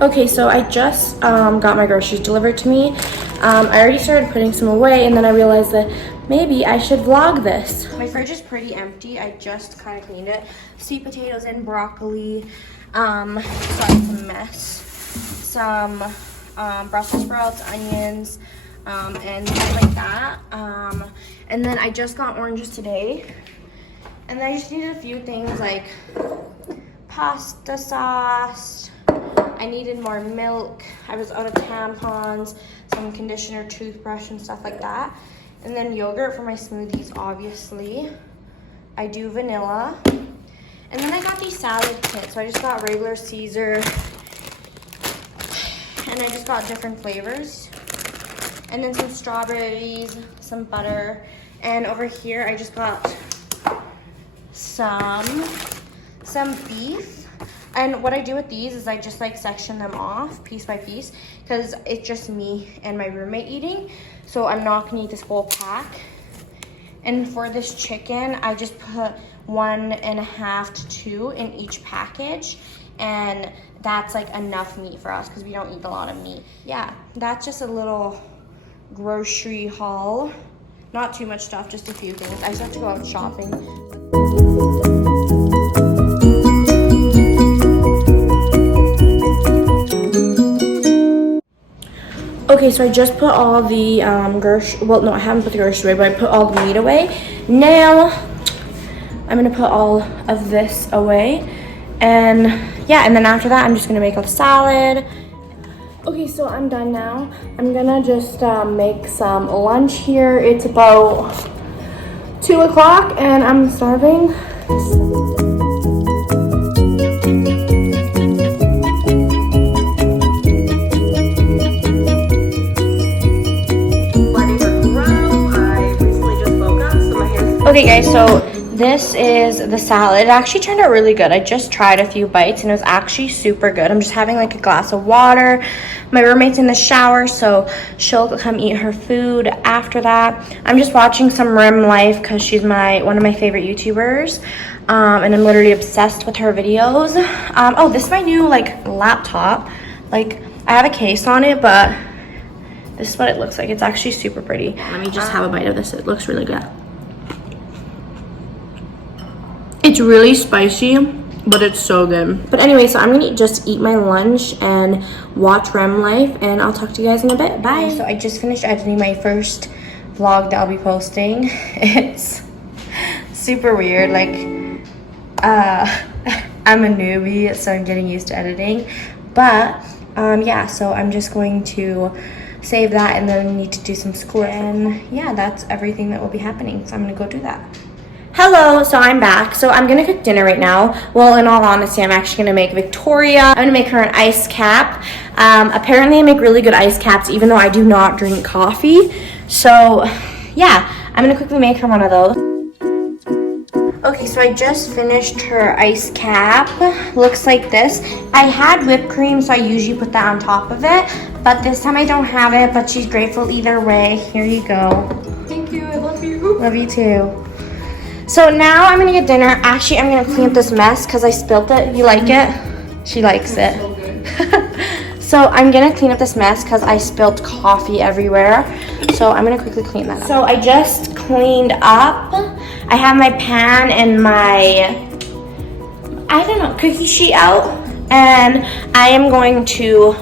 Okay, so I just got my groceries delivered to me. I already started putting some away, and then I realized that maybe I should vlog this. My fridge is pretty empty. I just kind of cleaned it. Sweet potatoes and broccoli. Sorry, it's a mess. Some Brussels sprouts, onions, and things like that. And then I just got oranges today. And then I just needed a few things like pasta sauce. I needed more milk. I was out of tampons, some conditioner, toothbrush, and stuff like that. And then yogurt for my smoothies, obviously. I do vanilla. And then I got these salad kits. So I just got regular Caesar. And I just got different flavors. And then some strawberries, some butter. And over here, I just got some beef. And what I do with these is I just like section them off piece by piece because it's just me and my roommate eating. So I'm not gonna eat this whole pack. And for this chicken, I just put 1.5 to 2 in each package. And that's like enough meat for us because we don't eat a lot of meat. Yeah, that's just a little grocery haul. Not too much stuff, just a few things. I just have to go out shopping. Okay, so I just put all the well, no, I haven't put the grocery away, but I put all the meat away. Now, I'm gonna put all of this away. And yeah, and then after that, I'm just gonna make a salad. Okay, so I'm done now. I'm gonna just make some lunch here. It's about 2 o'clock and I'm starving. Okay guys, so this is the salad. It actually turned out really good. I just tried a few bites and it was actually super good. I'm just having like a glass of water. My roommate's in the shower, so she'll come eat her food after that. I'm just watching some Rim Life because she's one of my favorite YouTubers. And I'm literally obsessed with her videos. Oh, this is my new like laptop. Like I have a case on it, but this is what it looks like. It's actually super pretty. Let me just have a bite of this. It looks really good. It's really spicy, but it's so good. But anyway, so I'm gonna just eat my lunch and watch Rem Life, and I'll talk to you guys in a bit. Bye. So I just finished editing my first vlog that I'll be posting. It's super weird. Like, I'm a newbie, so I'm getting used to editing. But yeah, so I'm just going to save that, and then I need to do some school. And yeah, that's everything that will be happening. So I'm gonna go do that. Hello, so I'm back. So I'm gonna cook dinner right now. Well, in all honesty, I'm actually gonna make Victoria. I'm gonna make her an ice cap. Apparently I make really good ice caps even though I do not drink coffee. So yeah, I'm gonna quickly make her one of those. Okay, so I just finished her ice cap. Looks like this. I had whipped cream, so I usually put that on top of it. But this time I don't have it, but she's grateful either way. Here you go. Thank you, I love you. Love you too. So now I'm gonna get dinner. Actually, I'm gonna clean up this mess because I spilled it. You like it? She likes it. So good. So I'm gonna clean up this mess because I spilled coffee everywhere. So I'm gonna quickly clean that up. So I just cleaned up. I have my pan and my, I don't know, cookie sheet out. And I am going to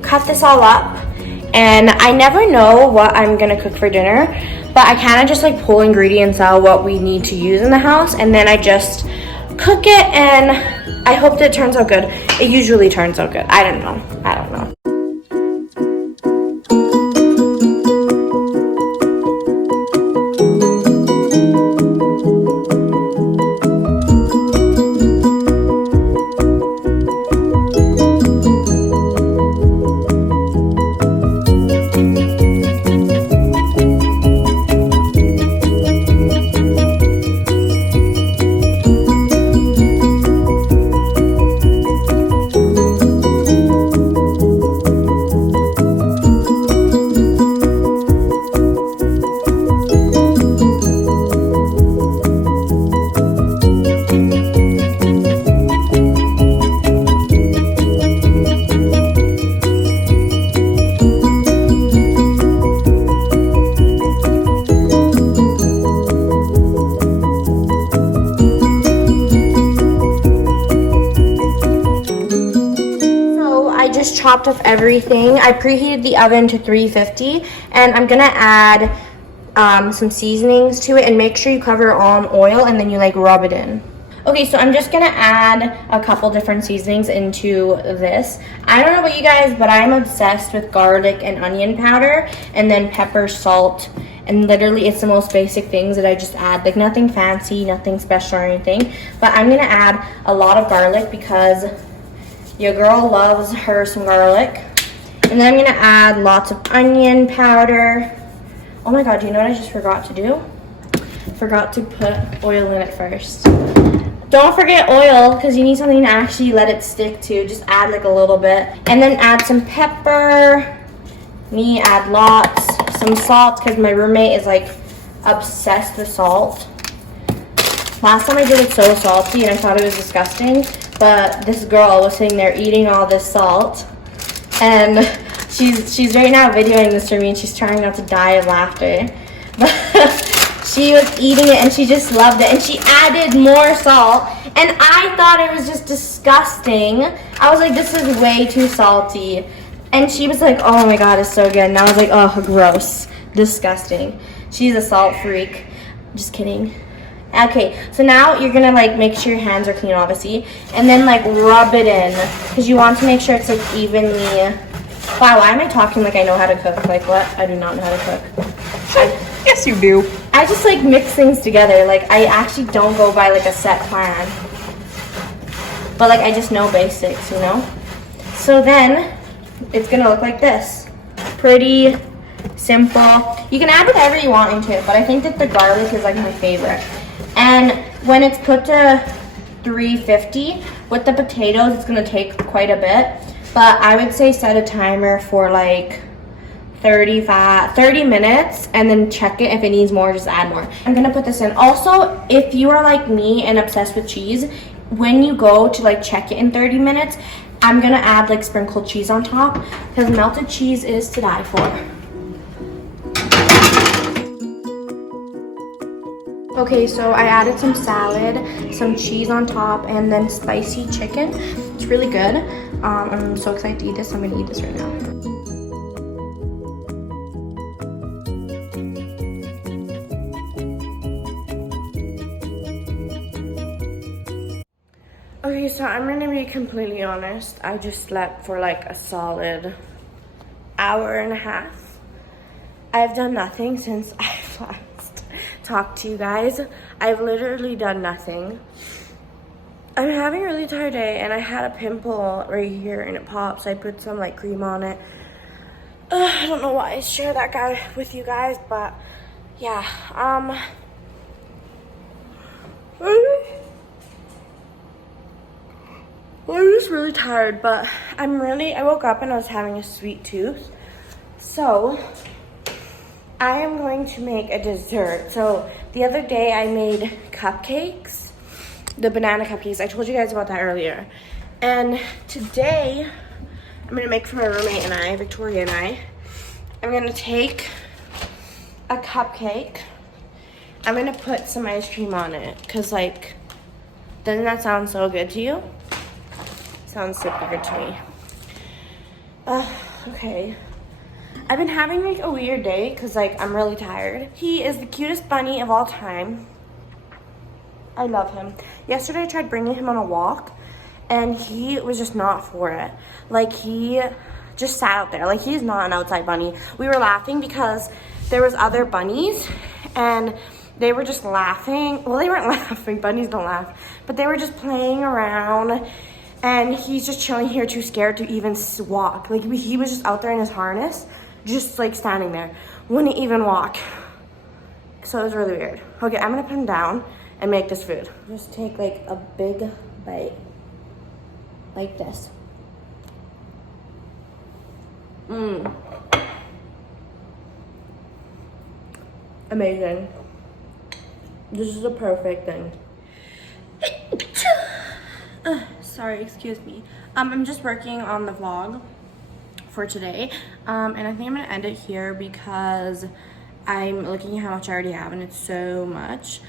cut this all up. And I never know what I'm gonna cook for dinner. But I kind of just like pull ingredients out, what we need to use in the house, and then I just cook it, and I hope that it turns out good. It usually turns out good. I don't know. just chopped up everything. I preheated the oven to 350, and I'm gonna add some seasonings to it, and make sure you cover it all in oil and then you like rub it in. Okay, so I'm just gonna add a couple different seasonings into this. I don't know about you guys, but I'm obsessed with garlic and onion powder, and then pepper, salt, and literally it's the most basic things that I just add. Like nothing fancy, nothing special or anything. But I'm gonna add a lot of garlic because your girl loves her some garlic. And then I'm gonna add lots of onion powder. Oh my god, do you know what I just forgot to do? Forgot to put oil in it first. Don't forget oil, because you need something to actually let it stick to. Just add like a little bit. And then add some pepper. Me, add lots. Some salt, because my roommate is like obsessed with salt. Last time I did it so salty and I thought it was disgusting. But this girl was sitting there eating all this salt. And she's right now videoing this for me, and she's trying not to die of laughter. But she was eating it and she just loved it, and she added more salt, and I thought it was just disgusting. I was like, this is way too salty, and she was like, oh my god, it's so good. And I was like, oh, gross, disgusting. She's a salt freak. Just kidding. Okay, so now you're gonna like make sure your hands are clean, obviously, and then like rub it in, because you want to make sure it's like evenly. Wow, why am I talking like I know how to cook? Like what? I do not know how to cook. Yes, you do. I just like mix things together. Like I actually don't go by like a set plan, but like I just know basics, you know? So then it's gonna look like this. Pretty simple. You can add whatever you want into it, but I think that the garlic is like my favorite. And when it's put to 350 with the potatoes, it's gonna take quite a bit, but I would say set a timer for like 30 minutes, and then check it. If it needs more, just add more. I'm gonna put this in. Also, if you are like me and obsessed with cheese, when you go to like check it in 30 minutes, I'm gonna add like sprinkled cheese on top, because melted cheese is to die for. Okay, so I added some salad, some cheese on top, and then spicy chicken. It's really good. I'm so excited to eat this. I'm gonna eat this right now. Okay, so I'm gonna be completely honest. I just slept for like a solid hour and a half. I've done nothing since I last talked to you guys. I've literally done nothing. I'm having a really tired day, and I had a pimple right here and it popped, so I put some like cream on it. I don't know why I share that guy with you guys, but yeah, I'm just really tired, but I woke up and I was having a sweet tooth. So I am going to make a dessert. So the other day I made cupcakes, the banana cupcakes. I told you guys about that earlier. And today I'm gonna make for my roommate and I, Victoria and I. I'm gonna take a cupcake. I'm gonna put some ice cream on it, cause like, doesn't that sound so good to you? Sounds super good to me. Okay. I've been having like a weird day because like I'm really tired. He is the cutest bunny of all time. I love him. Yesterday I tried bringing him on a walk and he was just not for it. Like he just sat out there. Like he's not an outside bunny. We were laughing because there was other bunnies and they were just laughing. Well, they weren't laughing. Bunnies don't laugh. But they were just playing around. And he's just chilling here, too scared to even walk. Like, he was just out there in his harness, just, like, standing there. Wouldn't even walk. So it was really weird. Okay, I'm going to put him down and make this food. Just take, like, a big bite. Like this. Amazing. This is a perfect thing. Sorry, excuse me. I'm just working on the vlog for today, and I think I'm gonna end it here because I'm looking at how much I already have and it's so much.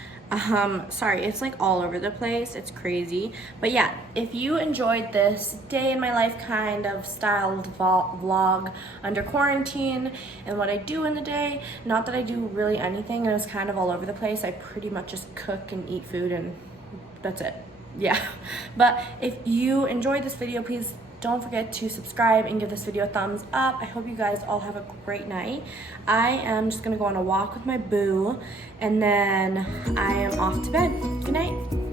Sorry, it's like all over the place. It's crazy. But yeah, if you enjoyed this day in my life kind of styled vlog under quarantine and what I do in the day, not that I do really anything, and it's kind of all over the place. I pretty much just cook and eat food and that's it. Yeah. But if you enjoyed this video, please don't forget to subscribe and give this video a thumbs up. I hope you guys all have a great night. I am just gonna go on a walk with my boo and then I am off to bed. Good night.